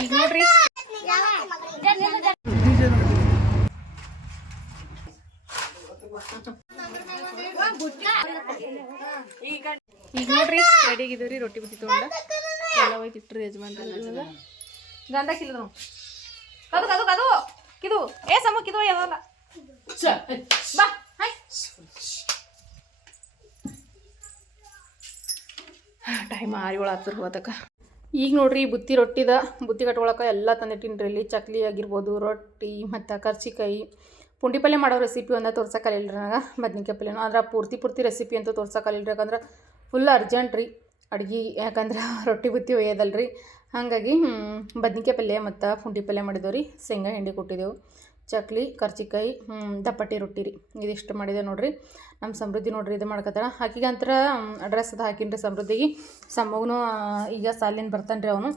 ಈಗ ನೋಡ್ರಿ ಈಗ ನೋಡ್ರಿ ರೆಡಿಗಿದ್ದೀವ್ರಿ ರೊಟ್ಟಿ ಬುತ್ತಿ ತೊಗೊಂಡ ಎಲ್ಲ ಹೋಯ್ತು ಇಟ್ರಿ ಯಜಮಾನ್ರಿ ಇವಾಗ ಗಂಧ ಕಿಲ್ಲು ಕದು ಕದು ಕದು ಕಿದು ಏ ಸಮ ಕಿದು ಯಾವಲ್ಲ ಬಾ ಹಾಯ್ ಟೈಮ್ 6 ಆಗ್ತಿರ್ ಹೋದಕ್ಕ ಈಗ ನೋಡ್ರಿ ಬುತ್ತಿ ರೊಟ್ಟಿದ ಬುತ್ತಿ ಕಟ್ಕೊಳಕ್ಕೆ ಎಲ್ಲ ತಂದಿಟ್ಟಿನ್ರಿ ಇಲ್ಲಿ ಚಕ್ಲಿ ಆಗಿರ್ಬೋದು ರೊಟ್ಟಿ ಮತ್ತು ಕರ್ಚಿಕಾಯಿ ಪುಂಡಿ ಪಲ್ಯ ಮಾಡೋ ರೆಸಿಪಿ ಒಂದು ತೋರ್ಸೋಕ್ಕಲಿಲ್ಲ ನನಗೆ ಬದ್ನಿಕಾಯಿ ಪಲ್ಯನೂ ಆದ್ರೆ ಪೂರ್ತಿ ರೆಸಿಪಿ ಅಂತೂ ತೋರ್ಸೋಕ್ಕಲಿಲ್ಲ ಯಾಕಂದ್ರೆ ಫುಲ್ ಅರ್ಜೆಂಟ್ ರೀ ಅಡ್ಗೆ ಯಾಕಂದ್ರೆ ರೊಟ್ಟಿ ಬುತ್ತಿ ಒಯ್ಯೋದಲ್ರಿ ಹಾಗಾಗಿ ಬದ್ನಿಕಾಯಿ ಪಲ್ಯ ಮತ್ತು ಪುಂಡಿ ಪಲ್ಯ ಮಾಡಿದೆವು ರೀ ಶೇಂಗಾ ಹಿಂಡಿ ಕೊಟ್ಟಿದ್ದೆವು ಚಕ್ಲಿ ಕರ್ಚಿಕಾಯಿ ದಪ್ಪಟ್ಟಿ ರೊಟ್ಟಿ ರೀ ಇದಿಷ್ಟು ಮಾಡಿದೆ ನೋಡ್ರಿ ನಮ್ಮ ಸಮೃದ್ಧಿ ನೋಡ್ರಿ ಇದು ಮಾಡ್ಕೊತಾಳ ಆಕಿಗಂತರ ಅಡ್ರೆಸ್ ಅದು ಹಾಕಿನ್ರಿ ಸಮೃದ್ಧಿಗೆ ಸಮ್ಮಗೂ ಈಗ ಸಾಲಿನ ಬರ್ತಾನೆ ರೀ ಅವನು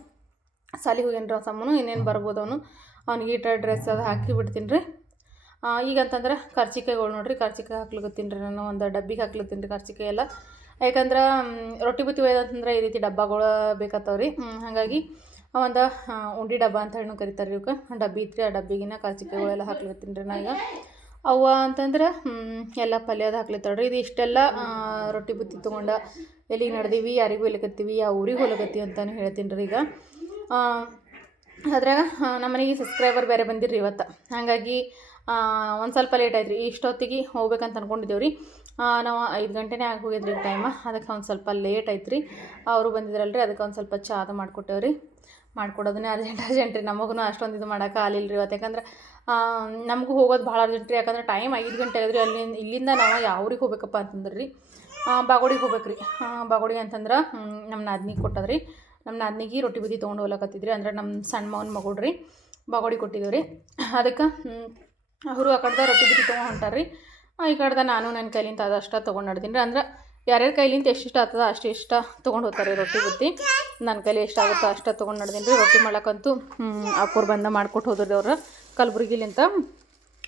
ಸಾಲಿಗೆ ಹೋಗ್ಯಾನ ರೀ ಸಮ್ಮನು ಇನ್ನೇನು ಬರ್ಬೋದು ಅವನು ಅವ್ನಿಗೆ ಈಟ ಡ್ರೆಸ್ ಅದು ಹಾಕಿ ಬಿಡ್ತೀನಿ ರೀ ಈಗಂತಂದ್ರೆ ಕರ್ಚಿಕಾಯಿಗಳು ನೋಡ್ರಿ ಕರ್ಚಿಕಾಯಿ ಹಾಕ್ಲಿಕತ್ತೀನಿ ರೀ ನಾನು ಒಂದು ಡಬ್ಬಿಗೆ ಹಾಕ್ಲತ್ತೀನಿ ರೀ ಕರ್ಚಿಕಾಯಿ ಎಲ್ಲ ಯಾಕಂದ್ರೆ ರೊಟ್ಟಿ ಬುತ್ತಿ ಒಯ್ದಂತಂದ್ರೆ ಈ ರೀತಿ ಡಬ್ಬಗಳು ಬೇಕಾಗ್ತಾವೆ ರೀ ಹಾಗಾಗಿ ಒಂದು ಉಂಡಿ ಡಬ್ಬ ಅಂತ ಹೇಳಿ ಕರಿತಾರೆ ರೀ ಇವಕ್ಕೆ ಡಬ್ಬಿ ಇತ್ತು ರೀ ಆ ಡಬ್ಬಿಗಿನ ಕರ್ಚಿಕಾಯಿಗಳೆಲ್ಲ ಹಾಕ್ಲತ್ತೀನಿ ರೀ ನಾ ಈಗ ಅವ ಅಂತಂದ್ರೆ ಎಲ್ಲ ಪಲ್ಯದ ಹಾಕ್ಲತ್ತಾಳ್ರಿ ಇದು ಇಷ್ಟೆಲ್ಲ ರೊಟ್ಟಿ ಬುತ್ತಿ ತೊಗೊಂಡು ಎಲ್ಲಿಗೆ ನಡೆದೀವಿ ಯಾರಿಗೂ ಹೊಲಕತ್ತೀವಿ ಯಾವ ಊರಿಗೆ ಹೊಲಕತ್ತೀವಿ ಅಂತಲೂ ಹೇಳ್ತೀನಿ ರೀ ಈಗ ಅದ್ರಾಗ ನಮ್ಮ ಮನೆಗೆ ಸಬ್ಸ್ಕ್ರೈಬರ್ ಬೇರೆ ಬಂದಿರ್ರಿ ಇವತ್ತು ಹಾಗಾಗಿ ಒಂದು ಸ್ವಲ್ಪ ಲೇಟ್ ಆಯ್ತು ರೀ ಇಷ್ಟೊತ್ತಿಗೆ ಹೋಗ್ಬೇಕಂತ ಅಂದ್ಕೊಂಡಿದ್ದೇವೆ ರೀ ನಾವು 5 ಗಂಟೆನೇ ಆಗಿ ಹೋಗಿದ್ರಿ ಟೈಮ ಅದಕ್ಕೆ ಒಂದು ಸ್ವಲ್ಪ ಲೇಟ್ ಆಯ್ತು ರೀ ಅವರು ಬಂದಿದ್ರಲ್ರಿ ಅದಕ್ಕೆ ಒಂದು ಸ್ವಲ್ಪ ಚಾದು ಮಾಡಿಕೊಟ್ಟೇವೆ ರೀ ಮಾಡ್ಕೊಡೋದನ್ನೇ ಅರ್ಜೆಂಟ್ ರೀ ನಮಗೂ ಅಷ್ಟೊಂದು ಇದು ಮಾಡೋಕೆ ಆಗಲಿಲ್ಲ ರೀ ಇವತ್ತು ಯಾಕಂದ್ರೆ ನಮಗೂ ಹೋಗೋದು ಭಾಳ ಅರ್ಜೆಂಟ್ ರೀ ಯಾಕಂದ್ರೆ ಟೈಮ್ 5 ಗಂಟೆ ಆಗಿದ್ರಿ ಇಲ್ಲಿಂದ ನಾವು ಯಾವ್ರಿಗೆ ಹೋಗ್ಬೇಕಪ್ಪ ಅಂತಂದ್ರೆ ರೀ ಬಾಗೋಡಿಗೆ ಹೋಗ್ಬೇಕು ರೀ ಬಾಗೋಡಿ ಅಂತಂದ್ರೆ ನಮ್ಮ ನಾದ್ನಿಗೆ ಕೊಟ್ಟದ್ರಿ ನಮ್ಮ ನಾದ್ನಿಗೆ ರೊಟ್ಟಿ ಬುದ್ದಿ ತೊಗೊಂಡು ಹೋಗ್ಲಕತ್ತಿದ್ರಿ ಅಂದ್ರೆ ನಮ್ಮ ಸಣ್ಣ ಮಗನ ಮಗಳು ರೀ ಬಾಗೋಡಿ ಕೊಟ್ಟಿದ್ದೇವೆ ರೀ ಅದಕ್ಕೆ ಅವರು ಆ ಕಡೆದ ರೊಟ್ಟಿ ಬುತ್ತಿ ತೊಗೊಂಡು ಹೊಂಟಾರ್ರಿ ಈ ಕಡೆದ ನಾನು ನನ್ನ ಕೈಲಿಂದ ಅದಷ್ಟು ತೊಗೊಂಡು ನಡ್ದೀನಿ ರೀ ಅಂದ್ರೆ ಯಾರ್ಯಾರ ಕೈಲಿಂದ ಎಷ್ಟಿಷ್ಟ ಆಗ್ತದ ಅಷ್ಟು ಇಷ್ಟ ತೊಗೊಂಡು ಹೋಗ್ತಾರೆ ರೊಟ್ಟಿ ಬುತ್ತಿ ನನ್ನ ಕೈಲಿ ಎಷ್ಟಾಗುತ್ತೋ ಅಷ್ಟು ತೊಗೊಂಡು ನಡ್ದೀನಿ ರೀ ರೊಟ್ಟಿ ಮಾಡೋಕ್ಕಂತೂ ಅಪ್ಪರು ಬಂದ ಮಾಡ್ಕೊಟ್ಟು ಹೋದ್ರಿ ಅವ್ರು ಕಲಬುರ್ಗಿಲಿಂತ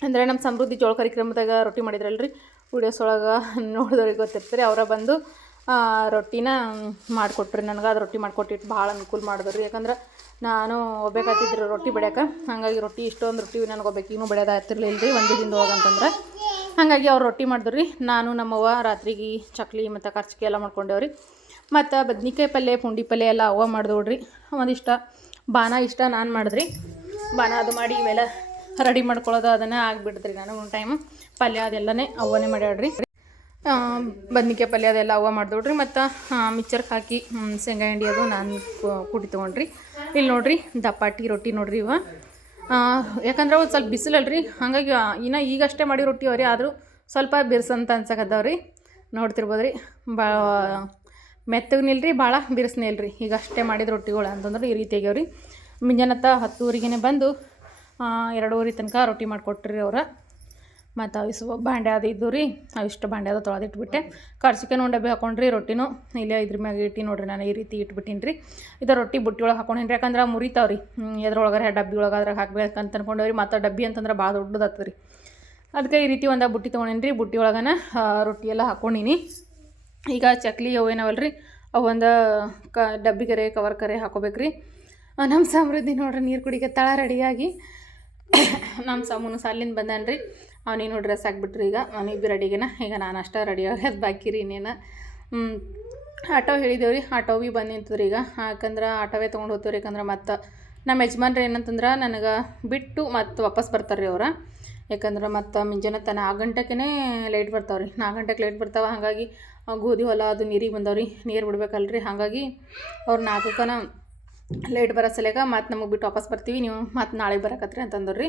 ಅಂದರೆ ನಮ್ಮ ಸಮೃದ್ಧಿ ಜೋಳ ಕಾರ್ಯಕ್ರಮದಾಗ ರೊಟ್ಟಿ ಮಾಡಿದ್ರಲ್ರಿ ವಿಡಿಯೋಸ್ ಒಳಗೆ ನೋಡಿದವ್ರಿಗೆ ಗೊತ್ತಿರ್ತಾರೆ ಅವರ ಬಂದು ರೊಟ್ಟಿನ ಮಾಡಿಕೊಟ್ರಿ ನನಗೆ ಅದು ರೊಟ್ಟಿ ಮಾಡಿಕೊಟ್ಟಿಟ್ಟು ಭಾಳ ಅನುಕೂಲ ಮಾಡಿದ್ರಿ ಯಾಕಂದ್ರೆ ನಾನು ಒಬ್ಬೇಕಾಗ್ತಿದ್ರಿ ರೊಟ್ಟಿ ಬಡಿಯೋಕೆ ಹಾಗಾಗಿ ರೊಟ್ಟಿ ಇಷ್ಟೊಂದು ರೊಟ್ಟಿ ನನಗೆ ಒಬ್ಬಕ್ಕೆ ಇನ್ನೂ ಬಡಿಯೋದು ಆಗ್ತಿರ್ಲಿಲ್ಲ ರೀ ಒಂದು ದಿನದ ಹೋಗಂತಂದ್ರೆ ಹಾಗಾಗಿ ಅವ್ರು ರೊಟ್ಟಿ ಮಾಡಿದ್ರಿ ನಾನು ನಮ್ಮವ್ವ ರಾತ್ರಿಗೆ ಚಕ್ಲಿ ಮತ್ತು ಕರ್ಚಿಕಾಯಿ ಎಲ್ಲ ಮಾಡ್ಕೊಂಡೇವ್ರಿ ಮತ್ತು ಬದ್ನಿಕಾಯಿ ಪಲ್ಯ ಪುಂಡಿ ಪಲ್ಯ ಎಲ್ಲ ಅವ್ವ ಮಾಡಿದೋಡ್ರಿ ಒಂದಿಷ್ಟ ಬಾನ ಇಷ್ಟ ನಾನು ಮಾಡಿದ್ರಿ ಬಾನ ಅದು ಮಾಡಿ ಇವೆಲ್ಲ ರೆಡಿ ಮಾಡ್ಕೊಳ್ಳೋದು ಅದನ್ನೇ ಆಗಿಬಿಡ್ದ್ರಿ ನಾನು ಒಂದು ಟೈಮು ಪಲ್ಯ ಅದೆಲ್ಲನೇ ಅವ್ವನೇ ಮಾಡ್ಯಾಡ್ರಿ ಬದ್ನಿಕಾಯಿ ಪಲ್ಯ ಅದೆಲ್ಲ ಅವ್ವ ಮಾಡಿದೋಡ್ರಿ ಮತ್ತು ಮಿಕ್ಚರ್ಗೆ ಹಾಕಿ ಶೇಂಗಾ ಹಿಂಡಿ ಅದು ನಾನು ಕುಡಿ ತೊಗೊಂಡ್ರಿ ಇಲ್ಲಿ ನೋಡಿರಿ ದಪ್ಪಾಟಿ ರೊಟ್ಟಿ ನೋಡಿರಿ ಇವ ಯಾಕಂದ್ರೆ ಒಂದು ಸ್ವಲ್ಪ ಬಿಸಿಲಲ್ರಿ ಹಾಗಾಗಿ ಇನ್ನು ಈಗಷ್ಟೇ ಮಾಡಿ ರೊಟ್ಟಿ ಅವ್ರಿ ಆದರೂ ಸ್ವಲ್ಪ ಬಿರ್ಸಂತ ಅನ್ಸಕತ್ತವ್ರಿ ನೋಡ್ತಿರ್ಬೋದು ರೀ ಭಾಳ ಮೆತ್ತಗೆ ನಿಲ್ರಿ ಭಾಳ ಬಿರ್ಸನೇ ಇಲ್ರಿ ಈಗ ಅಷ್ಟೇ ಮಾಡಿದ ರೊಟ್ಟಿಗಳು ಅಂತಂದ್ರೆ ಈ ರೀತಿ ಆಗ್ಯಾವ್ರಿ ಮುಂಜಾನತ್ತ 10 ಬಂದು 2:30 ತನಕ ರೊಟ್ಟಿ ಮಾಡಿಕೊಟ್ರಿ ಅವ್ರು ಮತ್ತು ಅವಿಸು ಬಾಂಡೆ ಅದು ಇದ್ದು ರೀ ಅವಿಷ್ಟು ಬಾಂಡೆ ಅದು ತೊಳೆದಿಟ್ಬಿಟ್ಟೆ ಕರ್ಚಿಕಾಯಿ ಒಂದು ಡಬ್ಬಿ ಹಾಕೊಂಡ್ರಿ ರೊಟ್ಟಿನೂ ಇಲ್ಲೇ ಇದ್ರ ಮ್ಯಾಗ ಇಟ್ಟು ನೋಡ್ರಿ ನಾನು ಈ ರೀತಿ ಇಟ್ಬಿಟ್ಟಿನಿ ರೀ ಇದು ರೊಟ್ಟಿ ಬುಟ್ಟಿ ಒಳಗೆ ಹಾಕೊಂಡೇನಿ ಯಾಕಂದ್ರೆ ಮುರಿತಾವ್ರಿ ಎದ್ರೊಳಗಾರೆ ಡಬ್ಬಿ ಒಳಗೆ ಅದ್ರಾಗ ಹಾಕ್ಬೇಕಂತ ಅನ್ಕೊಂಡವ್ರಿ ಮತ್ತು ಡಬ್ಬಿ ಅಂತಂದ್ರೆ ಭಾಳ ದೊಡ್ಡದಾಗ್ತದೆ ರೀ ಅದಕ್ಕೆ ಈ ರೀತಿ ಒಂದು ಬುಟ್ಟಿ ತೊಗೊಂಡೇನಿ ರೀ ಬುಟ್ಟಿ ಒಳಗನ ರೊಟ್ಟಿ ಎಲ್ಲ ಹಾಕ್ಕೊಂಡೀನಿ ಈಗ ಚಕ್ಲಿ ಅವು ಏನವಲ್ರಿ ಅವು ಒಂದು ಡಬ್ಬಿ ಕರೆ ಕವರ್ ಕರೆ ಹಾಕೋಬೇಕು ರೀ ನಮ್ಮ ಸಮೃದ್ಧಿ ನೋಡ್ರಿ ನೀರು ಕುಡಿಗೆ ತಳ ರೆಡಿಯಾಗಿ ನಮ್ಮ ಸಮೂನು ಸಾಲಿಂದ ಬಂದಾನ್ರಿ ಅವನಿಗೂ ಡ್ರೆಸ್ ಹಾಕ್ಬಿಟ್ರಿ ಈಗ ಅವನಿಗೆ ಭೀ ರೆಡಿಗೆನ ಈಗ ನಾನು ಅಷ್ಟೇ ರೆಡಿ ಆಗೋದು ಬಾಕಿ ರೀ ಇನ್ನೇನು ಆಟೋ ಹೇಳಿದೇವ್ರಿ ಆಟೋ ಭೀ ಬಂದು ನಿಂತದ್ರಿ ಈಗ ಯಾಕಂದ್ರೆ ಆಟೋವೇ ತೊಗೊಂಡು ಹೋಗ್ತೀವ್ರಿ ಯಾಕಂದ್ರೆ ಮತ್ತು ನಮ್ಮ ಯಜಮಾನ್ರು ಏನಂತಂದ್ರೆ ನನಗೆ ಬಿಟ್ಟು ಮತ್ತು ವಾಪಸ್ ಬರ್ತಾರೆ ರೀ ಅವ್ರು ಯಾಕಂದ್ರೆ ಮತ್ತು ಮುಂಜಾನೆ 4 ಗಂಟೆಗೆ ಲೈಟ್ ಬರ್ತಾವೆ ರೀ 4 ಗಂಟೆಗೆ ಲೈಟ್ ಬರ್ತಾವೆ ಹಾಗಾಗಿ ಗೋಧಿ ಹೊಲ ಅದು ನೀರಿಗೆ ಬಂದವ್ರಿ ನೀರು ಬಿಡ್ಬೇಕಲ್ರಿ ಹಾಗಾಗಿ ಅವ್ರು 4ಕ್ಕೆ ಲೇಟ್ ಬರೋ ಸಲಕ ಮತ್ತು ನಮಗೆ ಬಿಟ್ಟು ವಾಪಸ್ ಬರ್ತೀವಿ ನೀವು ಮತ್ತು ನಾಳೆ ಬರಕತ್ರಿ ಅಂತಂದ್ರಿ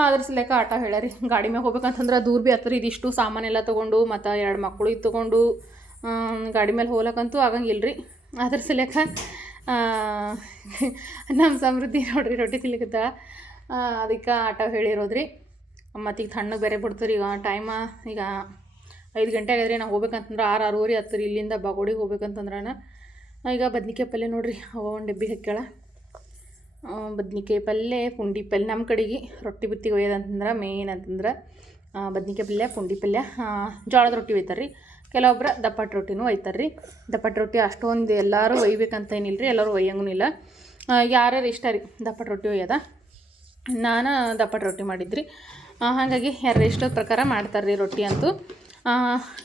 ಅದ್ರ ಸಲಕ ಆಟೋ ಹೇಳ್ಯಾರಿ ಗಾಡಿ ಮ್ಯಾಗ ಹೋಗ್ಬೇಕಂತಂದ್ರೆ ದೂರ ಭೀ ಹತ್ತಿರ ಇದಿಷ್ಟು ಸಾಮಾನೆಲ್ಲ ತೊಗೊಂಡು ಮತ್ತು 2 ಮಕ್ಕಳು ಇದು ತೊಗೊಂಡು ಗಾಡಿ ಮೇಲೆ ಹೋಗ್ಲಕ್ಕಂತೂ ಆಗಂಗಿಲ್ಲ ರೀ ಅದ್ರ ಸಲಕ ನಮ್ಮ ಸಮೃದ್ಧಿ ನೋಡ್ರಿ ರೊಟ್ಟಿ ತಿನ್ಲಿಕ್ಕತ್ತ ಅದಕ್ಕೆ ಆಟೋ ಹೇಳಿರೋದ್ರಿ ಮತ್ತು ಈಗ ತಣ್ಣಗೆ ಬೇರೆ ಬಿಡ್ತೀರಿ ಈಗ ಟೈಮ ಈಗ 5 ಗಂಟೆ ಆಗಿದ್ರಿ ನಾವು ಹೋಗ್ಬೇಕಂತಂದ್ರೆ 6:30 ಹತ್ತಿರ ಇಲ್ಲಿಂದ ಬಾಗೋಡಿಗೆ ಹೋಗ್ಬೇಕಂತಂದ್ರೆ ಈಗ ಬದ್ನಿಕಾಯಿ ಪಲ್ಯ ನೋಡ್ರಿ ಅವ ಒಂದು ಡಬ್ಬಿ ಹಾಕ್ಯಾಳ ಬದ್ನಿಕಾಯಿ ಪಲ್ಯ ಪುಂಡಿ ಪಲ್ಯ ನಮ್ಮ ಕಡೆಗೆ ರೊಟ್ಟಿ ಬುತ್ತಿ ಒಯ್ಯೋದಂತಂದ್ರೆ ಮೇನ್ ಅಂತಂದ್ರೆ ಬದ್ನಿಕಾಯಿ ಪಲ್ಯ ಪುಂಡಿ ಪಲ್ಯ ಜೋಳದ ರೊಟ್ಟಿ ಒಯ್ತಾರೆ ರೀ ಕೆಲವೊಬ್ರು ದಪ್ಪಟ್ಟು ರೊಟ್ಟಿನೂ ಒಯ್ತಾರೆ ರೀ ದಪ್ಪಟ್ಟು ರೊಟ್ಟಿ ಅಷ್ಟೊಂದು ಎಲ್ಲರೂ ಒಯ್ಬೇಕಂತ ಏನಿಲ್ಲ ರೀ ಎಲ್ಲರೂ ಒಯ್ಯಂಗೂ ಇಲ್ಲ ಯಾರ್ಯಾರು ಇಷ್ಟ ರೀ ದಪ್ಪಟ್ಟು ರೊಟ್ಟಿ ಒಯ್ಯದ. ನಾನು ದಪ್ಪಟ್ಟು ರೊಟ್ಟಿ ಮಾಡಿದ್ರಿ. ಹಾಗಾಗಿ ಯಾರು ಇಷ್ಟದ ಪ್ರಕಾರ ಮಾಡ್ತಾರೆ ರೀ ರೊಟ್ಟಿ ಅಂತೂ.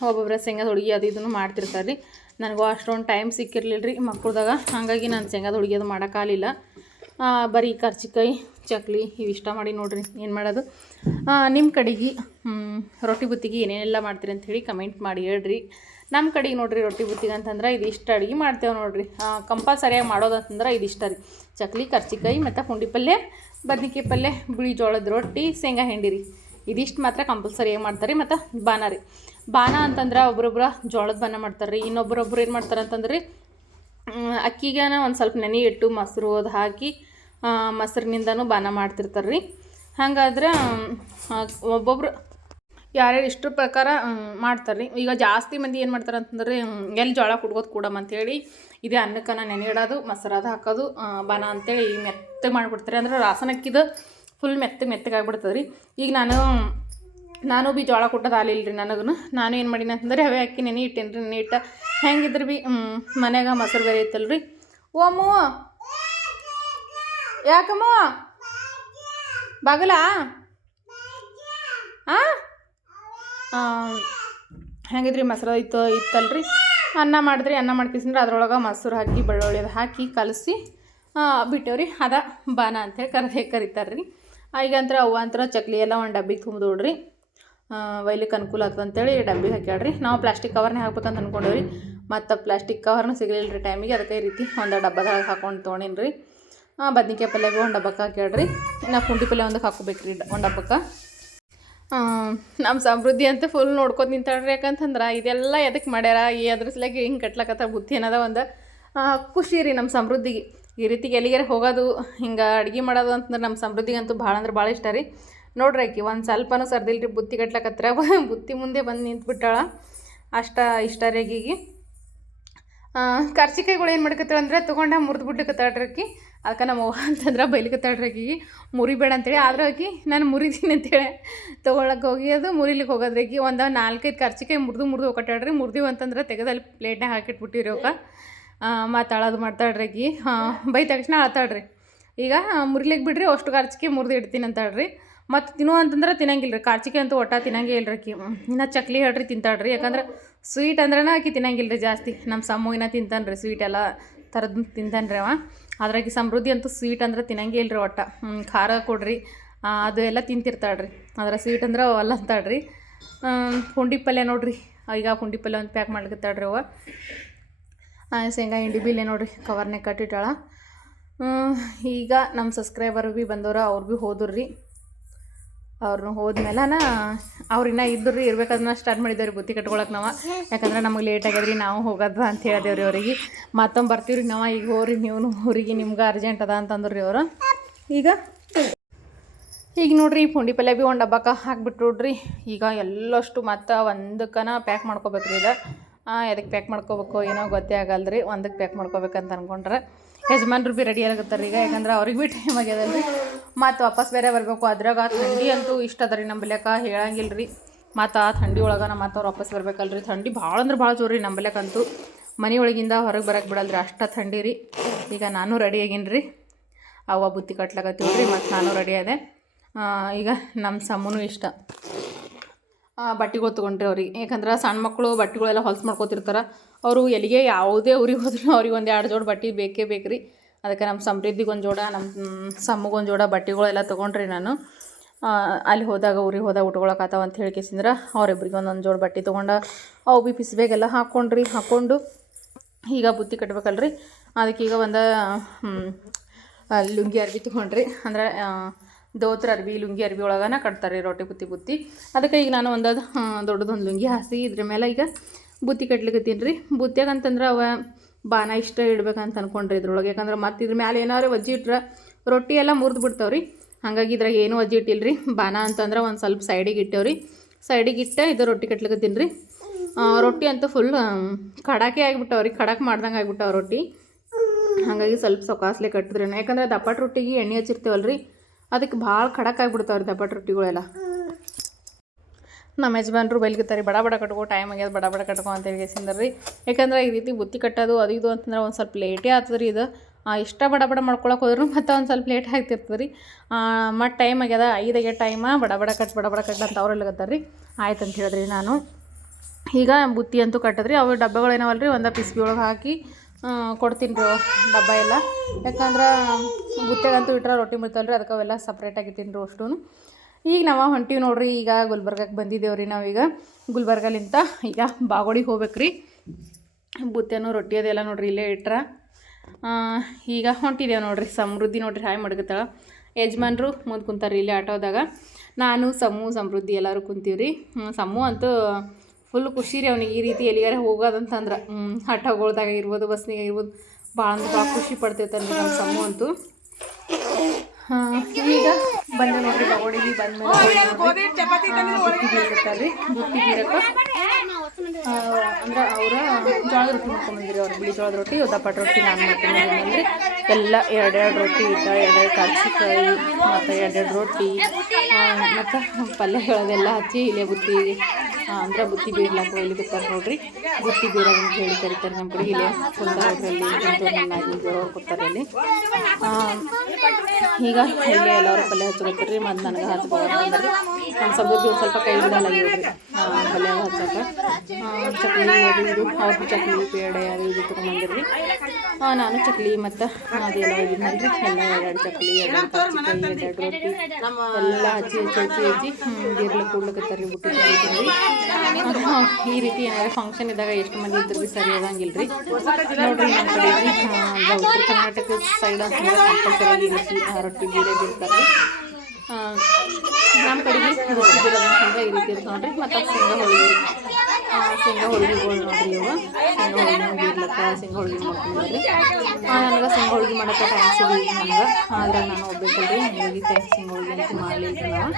ಒಬ್ಬೊಬ್ಬರ ಶೇಂಗಾದ ಹೋಳಿಗೆ ಅದು ಇದನ್ನು ಮಾಡ್ತಿರ್ತಾರೆ ರೀ. ನನಗೂ ಅಷ್ಟೊಂದು ಟೈಮ್ ಸಿಕ್ಕಿರ್ಲಿಲ್ಲ ರೀ ಮಕ್ಕಳದಾಗ, ಹಾಗಾಗಿ ನಾನು ಶೇಂಗಾದ ಹೋಳಿಗೆ ಅದು ಮಾಡೋಕ್ಕಾಗಲಿಲ್ಲ. ಬರೀ ಕರ್ಜಿಕಾಯಿ ಚಕ್ಲಿ ಇವು ಇಷ್ಟ ಮಾಡಿ ನೋಡಿರಿ ಏನು ಮಾಡೋದು. ನಿಮ್ಮ ಕಡೆಗೆ ರೊಟ್ಟಿ ಬುತ್ತಿಗೆ ಏನೇನೆಲ್ಲ ಮಾಡ್ತೀರಿ ಅಂಥೇಳಿ ಕಮೆಂಟ್ ಮಾಡಿ ಹೇಳ್ರಿ. ನಮ್ಮ ಕಡೆಗೆ ನೋಡಿರಿ ರೊಟ್ಟಿ ಬುತ್ತಿಗೆ ಅಂತಂದ್ರೆ ಇದಿಷ್ಟು ಅಡುಗೆ ಮಾಡ್ತೇವೆ ನೋಡಿರಿ. ಕಂಪಲ್ಸರಿಯಾಗಿ ಮಾಡೋದಂತಂದ್ರೆ ಇದಿಷ್ಟ ರೀ: ಚಕ್ಲಿ, ಕರ್ಜಿಕಾಯಿ ಮತ್ತು ಪುಂಡಿ ಪಲ್ಯ, ಬದ್ನಿಕಾಯಿ ಪಲ್ಯ, ಬಿಳಿ ಜೋಳದ ರೊಟ್ಟಿ, ಶೇಂಗಾ ಹಿಂಡಿ ರೀ. ಇದಿಷ್ಟು ಮಾತ್ರ ಕಂಪಲ್ಸರಿಯಾಗಿ ಮಾಡ್ತಾರೆ. ಮತ್ತು ಬಾನ ರೀ. ಬಾನ ಅಂತಂದ್ರೆ ಒಬ್ರೊಬ್ರು ಜೋಳದ ಬಾನ ಮಾಡ್ತಾರೆ ರೀ. ಇನ್ನೊಬ್ಬರೊಬ್ರು ಏನು ಮಾಡ್ತಾರೆ ಅಂತಂದ್ರೆ ಅಕ್ಕಿಗೆ ಒಂದು ಸ್ವಲ್ಪ ನೆನೆ ಇಟ್ಟು ಮೊಸರು ಅದು ಹಾಕಿ ಮೊಸರಿನಿಂದನೂ ಬಾನ ಮಾಡ್ತಿರ್ತಾರೆ ರೀ. ಹಾಗಾದ್ರೆ ಒಬ್ಬೊಬ್ರು ಯಾರ್ಯಾರು ಇಷ್ಟರ ಪ್ರಕಾರ ಮಾಡ್ತಾರೆ ರೀ. ಈಗ ಜಾಸ್ತಿ ಮಂದಿ ಏನು ಮಾಡ್ತಾರೆ ಅಂತಂದ್ರೆ ಎಲ್ಲಿ ಜೋಳ ಕುಟ್ಕೋದು ಕೂಡಮ್ಮ ಅಂಥೇಳಿ ಇದೇ ಅನ್ನಕ್ಕನ ನೆನೆ ಇಡೋದು, ಮೊಸರಾದ ಹಾಕೋದು, ಬಾನ ಅಂತೇಳಿ ಮೆತ್ತಗೆ ಮಾಡಿಬಿಡ್ತಾರೆ. ಅಂದ್ರೆ ರಾಸನ ಅಕ್ಕಿದು ಫುಲ್ ಮೆತ್ತಗೆ ಆಗಿಬಿಡ್ತದೆ ರೀ. ಈಗ ನಾನು ಭೀ ಜೋಳ ಕುಟ್ಟೋದು ಆಗಲಿಲ್ಲ ರೀ ನನಗೂ. ನಾನು ಏನು ಮಾಡೀನಿ ಅಂತಂದ್ರೆ ಅವೇ ಅಕ್ಕಿ ನೆನೆ ಇಟ್ಟೇನಿ ರೀ. ನೆನೆ ಇಟ್ಟು ಹೆಂಗಿದ್ರೆ ಭೀ ಮನ್ಯಾಗ ಮೊಸರು ಬೇರೆ ಇತ್ತಲ್ಲ ರೀ. ಓಮು ಯಾಕಮ್ಮ ಬಾಗಲ ಹೆಂಗಿದ್ರಿ ಮೊಸರು ಇತ್ತಲ್ರಿ. ಅನ್ನ ಮಾಡಿದ್ರಿ. ಅನ್ನ ಮಾಡ್ಕಿಸಿದ್ರೆ ಅದ್ರೊಳಗೆ ಮೊಸರು ಹಾಕಿ ಬೆಳ್ಳುಳ್ಳಿ ಅದು ಹಾಕಿ ಕಲಸಿ ಬಿಟ್ಟೇವ್ರಿ. ಅದ ಬಾನ ಅಂತೇಳಿ ಕರಿತಾರೆ ರೀ. ಈಗ ಅಂತರ ಅವು ಅಂತರ ಚಕ್ಲಿ ಎಲ್ಲ ಒಂದು ಡಬ್ಬಿಗೆ ತುಂಬಿದೋಡ್ರಿ. ಒಯ್ಲಿಕ್ಕೆ ಅನುಕೂಲ ಆಗ್ತದೆ ಅಂತೇಳಿ ಡಬ್ಬಿಗೆ ಹಾಕ್ಯಾಡ್ರಿ. ನಾವು ಪ್ಲಾಸ್ಟಿಕ್ ಕವರ್ನೇ ಹಾಕ್ಬೇಕಂತ ಅಂದ್ಕೊಂಡೇವ್ರಿ. ಮತ್ತು ಪ್ಲಾಸ್ಟಿಕ್ ಕವರ್ನ ಸಿಗಲಿಲ್ಲ ರೀ ಟೈಮಿಗೆ. ಅದಕ್ಕೆ ಈ ರೀತಿ ಒಂದು ಡಬ್ಬದಾಗ ಹಾಕೊಂಡು ತೊಗೊಂಡಿನಿ ರೀ. ಬದ್ನಿಕಾಯಿ ಪಲ್ಯ ಭೀ ಒಂದು ಡಬ್ಬಕ್ಕೆ ಹಾಕ್ಯಾಡ್ರಿ. ನಾ ಪುಂಡಿ ಪಲ್ಯ ಒಂದಕ್ಕೆ ಹಾಕೋಬೇಕು ರೀ ಒಂದು ಡಬ್ಬಕ್ಕೆ. ನಮ್ಮ ಸಮೃದ್ಧಿ ಅಂತೂ ಫುಲ್ ನೋಡ್ಕೊಂಡು ನಿಂತಾಳ್ರಿ. ಯಾಕಂತಂದ್ರೆ ಇದೆಲ್ಲ ಎದಕ್ಕೆ ಮಾಡ್ಯಾರ, ಅದ್ರ ಸಲಕ್ಕೆ ಹಿಂಗೆ ಕಟ್ಲಕತ್ತ ಬುತ್ತಿ ಅನ್ನೋದ ಒಂದು ಖುಷಿ ರೀ ನಮ್ಮ ಸಮೃದ್ಧಿಗೆ. ಈ ರೀತಿಗೆ ಎಲ್ಲಿಗಾರ ಹೋಗೋದು ಹಿಂಗೆ ಅಡುಗೆ ಮಾಡೋದು ಅಂತಂದ್ರೆ ನಮ್ಮ ಸಮೃದ್ಧಿಗಂತೂ ಭಾಳ ಅಂದ್ರೆ ಭಾಳ ಇಷ್ಟ ರೀ. ನೋಡ್ರಿ ಆಕಿ ಒಂದು ಸ್ವಲ್ಪನೂ ಸರ್ದಿಲ್ಲ ರೀ ಬುತ್ತಿ ಕಟ್ಲಕತ್ರ. ಬುತ್ತಿ ಮುಂದೆ ಬಂದು ನಿಂತ್ಬಿಟ್ಟಾಳ. ಅಷ್ಟ ಇಷ್ಟ ರೀ ಆಕಿಗೆ. ಕರ್ಜಿಕಾಯಿಗಳು ಏನು ಮಾಡ್ಕತ್ತಾಳ ಅಂದ್ರೆ ತೊಗೊಂಡು ಮುರಿದು ಬಿಡ್ಲಿಕತ್ತಾಳ್ರಿ ಆಕಿ. ಅದಕ್ಕೆ ನಮ್ಮ ಅವ್ವ ಅಂತಂದ್ರೆ ಬೈಲಿಕತ್ತಾಳ್ರಿ ಆಕಿಗೆ ಮುರಿಬೇಡ ಅಂತೇಳಿ. ಆದ್ರೆ ಆಕಿ ನಾನು ಮುರಿದೀನಿ ಅಂತೇಳಿ ತೊಗೊಳಕ್ಕೆ ಹೋಗಿ ಅದು ಮುರಿಲಿಕ್ಕೆ ಹೋಗೋದ್ರಿ. ಆಕಿ ಒಂದು 4-5 ಕರ್ಜಿಕಾಯಿ ಮುರಿದು ಹೋಗಟ್ಟಾಳ್ರಿ. ಮುರಿದಿವು ಅಂತಂದ್ರೆ ತೆಗೆದಲ್ಲಿ ಪ್ಲೇಟ್ನಾಗ ಹಾಕಿಟ್ಬಿಟ್ಟಿರಿ ಅವಕ್ಕೆ. ಮತ್ತು ಅಳೋದು ಮಾಡ್ತಾಳ್ರಿ ಆಕಿ. ಬೈ ತಕ್ಷಣ ಅಳ್ತಾಳ್ರಿ. ಈಗ ಮುರಿಲಿಕ್ಕೆ ಬಿಡ್ರಿ, ಅಷ್ಟು ಕರ್ಜಿಕಾಯಿ ಮುರಿದು ಇಡ್ತೀನಿ ಅಂತಾಳ್ರಿ. ಮತ್ತು ತಿನ್ನು ಅಂತಂದ್ರೆ ತಿನ್ನಂಗಿಲ್ಲ ರೀ. ಕಾರ್ಚಿಕಾಯಿ ಅಂತೂ ಒಟ್ಟ ತಿನ್ನಂಗೇ ಇಲ್ಲ ರೀ ಆಕಿ. ಇನ್ನು ಚಕ್ಲಿ ಹೇಳ್ರಿ ತಿಂತಾಳ್ರಿ. ಯಾಕಂದ್ರೆ ಸ್ವೀಟ್ ಅಂದ್ರೆ ಆಕಿ ತಿನ್ನಂಗಿಲ್ಲ ರೀ ಜಾಸ್ತಿ. ನಮ್ಮ ಸಮ್ಮು ಇನ್ನೂ ತಿಂತಾನೆ ರೀ ಸ್ವೀಟ್ ಎಲ್ಲ ಥರದ್ದು ತಿಂತಾನೆ ರೀ ಅವ. ಅದ್ರಾಗಿ ಸಮೃದ್ಧಿ ಅಂತೂ ಸ್ವೀಟ್ ಅಂದ್ರೆ ತಿನ್ನಂಗೇ ಇಲ್ಲ ರೀ ಒಟ್ಟ. ಖಾರ ಕೊಡ್ರಿ ಅದು ಎಲ್ಲ ತಿಂತಿರ್ತಾಳ್ರಿ. ಅದ್ರ ಸ್ವೀಟ್ ಅಂದ್ರೆ ಅವೆಲ್ಲ ಅಂತಾಳ್ರಿ. ಪುಂಡಿ ಪಲ್ಯ ನೋಡ್ರಿ. ಈಗ ಪುಂಡಿ ಪಲ್ಯ ಒಂದು ಪ್ಯಾಕ್ ಮಾಡ್ಲಿಕತ್ತಾಳ್ರಿ ಅವ. ಶೇಂಗಾ ಹಿಂಡಿ ಬಿಲ್ಲೆ ನೋಡ್ರಿ ಕವರ್ನಾಗ ಕಟ್ಟಿಟ್ಟಾಳ. ಈಗ ನಮ್ಮ ಸಬ್ಸ್ಕ್ರೈಬರ್ ಭೀ ಬಂದವ್ರು, ಅವ್ರು ಭೀ ಹೋದ್ರು ರೀ. ಅವ್ರನ್ನ ಹೋದ್ಮೇಲೆ ಅವ್ರು ಇನ್ನೂ ಇದ್ದರು ರೀ. ಇರ್ಬೇಕಾದ್ರೆ ಸ್ಟಾರ್ಟ್ ಮಾಡಿದ್ದೇವೆ ರೀ ಬುತ್ತಿ ಕಟ್ಕೊಳಕ್ಕೆ ನಾವು. ಯಾಕಂದ್ರೆ ನಮಗೆ ಲೇಟ್ ಆಗ್ಯದ್ರಿ, ನಾವು ಹೋಗೋದು ಅಂತ ಹೇಳಿದೇವ್ರಿ ರೀ ಅವ್ರಿಗೆ. ಮತ್ತೊಮ್ಮೆ ಬರ್ತೀವಿ ರೀ ನಾವು. ಈಗ ಹೋಗ್ರಿ ನೀವು ಊರಿಗೆ, ನಿಮ್ಗೆ ಅರ್ಜೆಂಟ್ ಅದ ಅಂತಂದ್ರು ರೀ ಅವರು. ಈಗ ನೋಡ್ರಿ ಪುಂಡಿ ಪಲ್ಯ ಭೀ ಒಂದು ಡಬ್ಬಕ್ಕೆ ಹಾಕ್ಬಿಟ್ಟು ನೋಡ್ರಿ. ಈಗ ಎಲ್ಲಷ್ಟು ಮತ್ತು ಒಂದಕ್ಕನ ಪ್ಯಾಕ್ ಮಾಡ್ಕೋಬೇಕು ರೀ. ಇದು ಎದಕ್ಕೆ ಪ್ಯಾಕ್ ಮಾಡ್ಕೋಬೇಕು ಏನೋ ಗೊತ್ತೇ ಆಗಲ್ಲ ರೀ. ಒಂದಕ್ಕೆ ಪ್ಯಾಕ್ ಮಾಡ್ಕೋಬೇಕಂತ ಅಂದ್ಕೊಂಡ್ರೆ ಯಜಮಾನ್ರು ಭೀ ರೆಡಿ ಆಗತ್ತಾರೆ ಈಗ. ಯಾಕಂದ್ರೆ ಅವ್ರಿಗೆ ಭೀ ಟೈಮ್ ಆಗ್ಯದಲ್ಲ ರೀ. ಮತ್ತು ವಾಪಸ್ ಬೇರೆ ಬರಬೇಕು. ಅದ್ರಾಗ ಥಂಡಿ ಅಂತೂ ಇಷ್ಟ ಅದ ರೀ ನಂಬಲ್ಯಾಕ ಹೇಳಂಗಿಲ್ಲ ರೀ. ಮತ್ತು ಆ ಥಂಡಿ ಒಳಗೆ ಮತ್ತು ಅವ್ರು ವಾಪಸ್ ಬರ್ಬೇಕಲ್ಲ ರೀ. ಥಂಡಿ ಭಾಳ ಅಂದ್ರೆ ಭಾಳ ಜೋರು ರೀ ನಂಬಲ್ಯಾಕಂತೂ. ಮನೆ ಒಳಗಿಂದ ಹೊರಗೆ ಬರೋಕ್ಕೆ ಬಿಡಲ್ಲ ರೀ, ಅಷ್ಟು ಥಂಡಿ ರೀ. ಈಗ ನಾನು ರೆಡಿ ಆಗೀನಿ ರೀ. ಅವ್ವ ಬುತ್ತಿ ಕಟ್ಲಾಕತ್ತೀವಿ ರೀ. ಮತ್ತು ನಾನು ರೆಡಿ ಆದೆ. ಈಗ ನಮ್ಮ ಸಮ್ಮನೂ ಇಷ್ಟ ಬಟ್ಟೆಗಳು ತೊಗೊಂಡ್ರಿ ಅವ್ರಿಗೆ. ಯಾಕಂದ್ರೆ ಸಣ್ಣ ಮಕ್ಕಳು ಬಟ್ಟೆಗಳೆಲ್ಲ ಹೊಲ್ಸು ಮಾಡ್ಕೋತಿರ್ತಾರೆ. ಅವರು ಎಲ್ಲಿಗೆ ಯಾವುದೇ ಊರಿಗೆ ಹೋದ್ರೂ ಅವ್ರಿಗೆ ಒಂದು 2 ಜೋಡಿ ಬಟ್ಟೆ ಬೇಕೇ ಬೇಕು ರೀ. ಅದಕ್ಕೆ ನಮ್ಮ ಸಮೃದ್ಧಿಗೆ ಒಂದು ಜೋಡ, ನಮ್ಮ ಸಮ್ಮಗೆ ಒಂದು ಜೋಡ ಬಟ್ಟೆಗಳೆಲ್ಲ ತೊಗೊಂಡ್ರಿ ನಾನು. ಅಲ್ಲಿ ಹೋದಾಗ ಊರಿಗೆ ಹೋದಾಗ ಉಟ್ಕೊಳಕತ್ತಾವ ಅಂತ ಹೇಳ್ಕೇಸಿಂದ್ರೆ ಅವರಿಬ್ರಿಗೆ ಒಂದೊಂದು ಜೋಡಿ ಬಟ್ಟೆ ತೊಗೊಂಡು ಅವು ಭೀ ಪಿಸ್ಬೇಗೆಲ್ಲ ಹಾಕ್ಕೊಂಡು ಈಗ ಬುತ್ತಿ ಕಟ್ಬೇಕಲ್ರಿ. ಅದಕ್ಕೆ ಈಗ ಒಂದು ಲುಂಗಿ ಅರ್ಬಿ ತೊಗೊಂಡ್ರಿ. ಅಂದ್ರೆ ದೋತ್ರ ಅರ್ಬಿ ಲುಂಗಿ ಅರ್ಬಿ ಒಳಗನ ಕಟ್ತಾರೆ ರೊಟ್ಟಿ ಬುತ್ತಿ. ಅದಕ್ಕೆ ಈಗ ನಾನು ಒಂದು ದೊಡ್ಡದೊಂದು ಲುಂಗಿ ಹಾಸಿ ಇದ್ರ ಮೇಲೆ ಈಗ ಬುತ್ತಿ ಕಟ್ಲಿಕತ್ತೀನಿ ರೀ. ಬುತ್ತಿಯಾಗ ಅಂತಂದ್ರೆ ಅವ ಬಾನ ಇಷ್ಟ ಇಡ್ಬೇಕಂತ ಅಂದ್ಕೊಂಡ್ರಿ ಇದ್ರೊಳಗೆ. ಯಾಕಂದ್ರೆ ಮತ್ತು ಇದ್ರ ಮೇಲೆ ಏನಾದ್ರು ವಜ್ಜಿ ಇಟ್ರೆ ರೊಟ್ಟಿ ಎಲ್ಲ ಮುರಿದು ಬಿಡ್ತಾವ್ರಿ. ಹಾಗಾಗಿ ಇದ್ರಾಗ ಏನೂ ವಜ್ಜಿ ಇಟ್ಟಿಲ್ಲ ರೀ. ಬಾನ ಅಂತಂದ್ರೆ ಒಂದು ಸ್ವಲ್ಪ ಸೈಡಿಗೆ ಇಟ್ಟೇವ್ರಿ. ಸೈಡಿಗೆ ಇಟ್ಟು ಇದು ರೊಟ್ಟಿ ಕಟ್ಲಿಕತ್ತೀನಿ ರೀ. ರೊಟ್ಟಿ ಅಂತೂ ಫುಲ್ ಕಡಾಕೆ ಆಗಿಬಿಟ್ಟವ್ರಿ. ಕಡಾಕ್ ಮಾಡ್ದಂಗೆ ಆಗಿಬಿಟ್ಟವ ರೊಟ್ಟಿ. ಹಾಗಾಗಿ ಸ್ವಲ್ಪ ಸೊಕಾಸ್ಲೆ ಕಟ್ಟಿದ್ರಿ. ಯಾಕಂದ್ರೆ ದಪ್ಪಟ್ಟು ರೊಟ್ಟಿಗೆ ಎಣ್ಣೆ ಹಚ್ಚಿರ್ತೀವಲ್ಲ ರೀ, ಅದಕ್ಕೆ ಭಾಳ ಖಡಕ್ ಆಗಿಬಿಡ್ತಾವ್ರಿ ದಪ್ಪಟ್ಟು ರೊಟ್ಟಿಗಳೆಲ್ಲ. ನಮ್ಮ ಯಜಮಾನ್ರು ಬೈಲಿಕತ್ತಾರೆ ಬಡ ಕಟ್ಕೋ, ಟೈಮ್ ಆಗ್ಯದ ಬಡ ಕಟ್ಕೋ ಅಂತ ಹೇಳ್ಕೇಸಿಂದ್ರಿ. ಯಾಕಂದ್ರೆ ಈ ರೀತಿ ಬುತ್ತಿ ಕಟ್ಟೋದು ಅದು ಇದು ಅಂತಂದ್ರೆ ಒಂದು ಸ್ವಲ್ಪ ಲೇಟೇ ಆಗ್ತದೆ ರೀ. ಇದು ಇಷ್ಟ ಬಡ ಬಡ ಮಾಡ್ಕೊಳಕ್ಕೆ ಹೋದ್ರು ಮತ್ತು ಒಂದು ಸ್ವಲ್ಪ ಲೇಟ್ ಆಗ್ತಿರ್ತದೆ ರೀ. ಮತ್ತು ಟೈಮ್ ಆಗ್ಯದ 5 ಆಗ್ಯದ ಟೈಮ, ಬಡ ಬಡ ಕಟ್ ಅಂತ ಅವ್ರು ಹೇಳಕತ್ತಾರ ರೀ. ಆಯ್ತು ಅಂತ ಹೇಳಿದ್ರಿ ನಾನು. ಈಗ ಬುತ್ತಿ ಅಂತೂ ಕಟ್ಟದ್ರಿ. ಅವು ಡಬ್ಬಗಳು ಏನವಲ್ಲ ರೀ, ಒಂದು ಪಿಸ್ಬಿ ಒಳಗೆ ಹಾಕಿ ಕೊಡ್ತೀನಿ ರೀ ಡಬ್ಬ ಎಲ್ಲ. ಯಾಕಂದ್ರೆ ಬುತ್ತಿಗಂತೂ ಇಟ್ಟರೆ ರೊಟ್ಟಿ ಮುಳ್ತಲ್ಲ ರೀ, ಅದಕ್ಕೆ ಅವೆಲ್ಲ ಸಪ್ರೇಟಾಗಿ ಇಟ್ಟಿನಿ ರೀ ಅಷ್ಟು. ಈಗ ನಾವು ಹೊಂಟೀವಿ ನೋಡ್ರಿ. ಈಗ ಗುಲ್ಬರ್ಗಕ್ಕೆ ಬಂದಿದ್ದೇವೆ ರೀ ನಾವೀಗ. ಗುಲ್ಬರ್ಗಲಿಂದ ಈಗ ಬಾಗೋಡಿಗೆ ಹೋಗ್ಬೇಕು ರೀ. ಬುತ್ತಿಯನ್ನು ರೊಟ್ಟಿ ಅದೆಲ್ಲ ನೋಡ್ರಿ ಇಲ್ಲೇ ಇಟ್ರ. ಈಗ ಹೊಂಟಿದ್ದೇವೆ ನೋಡ್ರಿ. ಸಮೃದ್ಧಿ ನೋಡ್ರಿ ಹಾಯ್ ಮಡ್ಗತ್ತಾಳ. ಯಜಮಾನ್ರು ಮುಂದೆ ಕುಂತಾರ್ರಿ ಇಲ್ಲಿ ಆಟೋದಾಗ. ನಾನು ಸಮೃದ್ಧಿ ಎಲ್ಲರೂ ಕುಂತೀವಿ ರೀ. ಸಮೂ ಅಂತೂ ಫುಲ್ ಖುಷಿ ರೀ ಅವ್ನಿಗೆ ಈ ರೀತಿ ಎಲ್ಲಿಗಾರ ಹೋಗೋದಂತಂದ್ರೆ. ಆಟೋಗಳ್ದಾಗ ಇರ್ಬೋದು, ಬಸ್ನಿಗೆ ಇರ್ಬೋದು, ಭಾಳ ಖುಷಿ ಪಡ್ತೈತಲ್ಲ ನಮ್ಮ ಸಮೂ ಅಂತೂ. ಈಗ ಬಂದೆ ನೋಡ್ರಿ ಬಾಗೋಡಿಗೆ. ಬಂದ್ಮೇಲೆ ಬುತ್ತಿ ಬೀರ್ತಾರೆ. ಬುತ್ತಿ ಬೀರಕ್ಕೆ ಅಂದ್ರೆ ಅವರ ಜೋಳದ ರೊಟ್ಟಿ ಮಾಡ್ಕೊಂಬಂದಿರಿ. ಅವ್ರು ಬಿಳಿ ಜೋಳದ ರೊಟ್ಟಿ, ಉದ್ದಪ್ಪಟ್ಟು ರೊಟ್ಟಿ ನಾನು ಮಾಡ್ಕೊಂಬಂದಿರಿ. ಎಲ್ಲ 2 ರೊಟ್ಟಿ ಇಟ್ಟ, 2 ಕರ್ಚಿಕಾಯಿ ಮತ್ತು 2 ರೊಟ್ಟಿ ಮತ್ತು ಪಲ್ಯಗಳದೆಲ್ಲ ಹಚ್ಚಿ ಇಲ್ಲೇ ಬುತ್ತಿ ಅಂದ್ರೆ ಬುತ್ತಿ ಬೀರ್ಲಾಕ ಇಲ್ಲಿ ಬಿತ್ತಾರೆ ನೋಡ್ರಿ. ಬುತ್ತಿ ಬೀರೋದು ಅಂತ ಹೇಳಿ ಕರೀತಾರೆ ನಮ್ಮ ಕಡೆ. ಇಲ್ಲೇ ಕುಂತಾರಲ್ಲಿ ಅವ್ರು ಕೊಡ್ತಾರೆ ಇಲ್ಲಿ. ಈಗ ಇಲ್ಲೇ ಎಲ್ಲರೂ ಪಲ್ಯ ಹಚ್ಕೊತೀರಿ. ಮತ್ತು ನನಗೆ ಹಚ್ಬೋದಂದ್ರೆ ನಮ್ಮ ಸಮೃದ್ಧಿ ಒಂದು ಸ್ವಲ್ಪ ಕೈ ಬಿಡಲ್ಲ ನೋಡ್ರಿ ಪಲ್ಯ ಹಚ್ಚಕ್ಕೆ. ಚಕ್ಲಿ ಅದು ಇದು ಅವ್ರದ್ದು ಚಕ್ಲಿ ಪೇಡೆ ಅದು ಇದು ತೊಗೊಂಬಂದಿರ್ರಿ. ನಾನು ಚಕ್ಲಿ ಮತ್ತು ಅದೆಲ್ಲ ಹೋಗಿದ್ನಲ್ರಿ. ಎಲ್ಲ 2 ಚಕ್ಲಿ, 2 ಕರ್ಚಿಕಾಯಿ, 2 ರೊಟ್ಟಿ ಎಲ್ಲ ಹಚ್ಚಿ ಗೀರ್ಲ ಕೂಡ್ಲಕತ್ತಾರ್ರಿ ಬುಟ್ಟಿ ತಂದಿದ್ದೀನಿ. ಈ ರೀತಿ ಏನಾದ್ರು ಫಂಕ್ಷನ್ ಇದ್ದಾಗ ಎಷ್ಟು ಮಂದಿ ಇದ್ರೂ ಭೀ ಸರಿ ಹೋಗಂಗಿಲ್ಲ ರೀ ನೋಡ್ರಿ. ನಮ್ಮ ಕಡೆ ಉತ್ತರ ಕರ್ನಾಟಕದ ಸೈಡ್ ಅಂತಂದ್ರೆ ಕಂಪಲ್ಸರಿ ಈ ರೀತಿ ರೊಟ್ಟಿ ಬೀರೇ ಬೀರ್ತಾರೆ ರೀ. ನಮ್ಮ ಕಡೆಗೆ ರೊಟ್ಟಿ ಬೀರೋದಂತಂದ್ರೆ ಈ ರೀತಿ ಇರುತ್ತೆ ನೋಡ್ರಿ. ಮತ್ತು ಶೇಂಗಾ ಹೋಳಿಗೆಗಳು ನೋಡ್ರಿ ಇವು. ಶೇಂಗಾ ಹೋಳಿಗೆ ಬೀರ್ಲಕ್ಕ ಶೇಂಗಾ ಹೋಳಿಗೆ ಮಾಡ್ಕೊಂಡ್ರಿ. ನನಗೆ ಶೇಂಗಾ ಹೋಳಿಗೆ ಮಾಡೋಕ್ಕೆ ಟೈಮ್ ಸಿಗಲಿಲ್ಲ ನನಗೆ. ಆದ್ರೆ ನಾನು ಹೋಗ್ಬೇಕಲ್ರಿ, ಹೋಗಿ ಶೇಂಗಾ ಹೋಳಿಗೆ ಅಂತೂ ಮಾಡಲಿಲ್ಲ ನಾವು.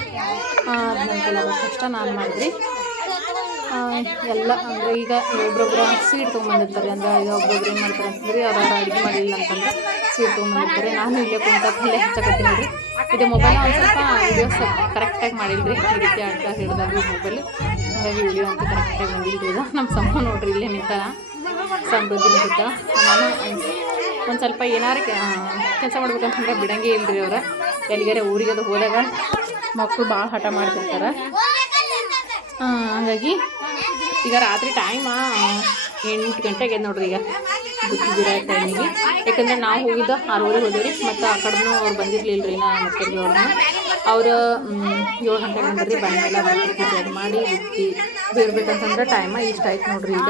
ಅದನ್ನಂತೆಲ್ಲ ಕಷ್ಟ ನಾನು ಮಾಡಿದ್ರಿ. ಎಲ್ಲ ಅಂದರೆ ಈಗ ಒಬ್ಬೊಬ್ಬರು ಸ್ವೀಟ್ ತೊಗೊಂಬಂದಿರ್ತಾರೆ. ಅಂದರೆ ಈಗ ಒಬ್ಬೊಬ್ರು ಏನು ಮಾಡ್ತಾರೆ ಅಂತಂದ್ರೆ ಅವ್ರು ಅಡುಗೆ ಮಾಡಲಿಲ್ಲ ಅಂತಂದ್ರೆ ಸ್ವೀಟ್ ತೊಗೊಂಬಂದಿರ್ತಾರೆ. ನಾನು ಇಲ್ಲೇ ಕುಂತ ಪಲ್ಯ ಹಚ್ಚಕತ್ತೀನಿ ರೀ. ಇದು ಮೊಬೈಲ್ ಒಂದು ಸ್ವಲ್ಪ ವೀಡಿಯೋಸ್ ಕರೆಕ್ಟಾಗಿ ಮಾಡಿಲ್ರಿ. ಈ ರೀತಿ ಆಡ್ತಾ ಹಿಡ್ದಾಗ ಮೊಬೈಲ್ ಹಾಗಾಗಿ ವಿಡಿಯೋ ಅಂತ ಕರೆಕ್ಟಾಗಿ ಬಂದಿಲ್ರಿ. ಇದು ನಮ್ಮ ಸಮ ನೋಡ್ರಿ ಇಲ್ಲೇ ನಿಂತಾರ, ಸಮೃದ್ಧಿ ನಿಂತ. ನಾನು ಒಂದು ಸ್ವಲ್ಪ ಏನಾರು ಕೆಲಸ ಮಾಡ್ಬೇಕಂತಂದ್ರೆ ಬಿಡಂಗೆ ಇಲ್ರಿ ಅವ್ರು. ಎಲ್ಲಿಗಾರೆ ಊರಿಗೆ ಅದು ಹೋದಾಗ ಮಕ್ಕಳು ಭಾಳ ಹಠ ಮಾಡ್ತಿರ್ತಾರೆ. ಹಾಗಾಗಿ ಈಗ ರಾತ್ರಿ ಟೈಮ 8 ಗಂಟೆಗೆ ನೋಡ್ರಿ. ಈಗ ಬುತ್ತಿ ಬೀರೋ ಟೈಮಿಗೆ, ಯಾಕಂದ್ರೆ ನಾವು ಹೋಗಿದ್ದು 6:30 ಹೋದೇವ್ರಿ. ಮತ್ತು ಆ ಕಡೆನೂ ಅವ್ರು ಬಂದಿರಲಿಲ್ಲ ರೀ. ನಾನು ಮತ್ತೆ ಅವ್ರು 7 ಗಂಟೆಗೆ ಬಂದ್ರಿ. ಬಂದೆಲ್ಲ ಬುತ್ತಿ ಪೂಜೆ ಮಾಡಿ ಬುತ್ತಿ ಬೀರ್ಬೇಕಂತಂದ್ರೆ ಟೈಮ ಇಷ್ಟ ಆಯ್ತು ನೋಡ್ರಿ. ಈಗ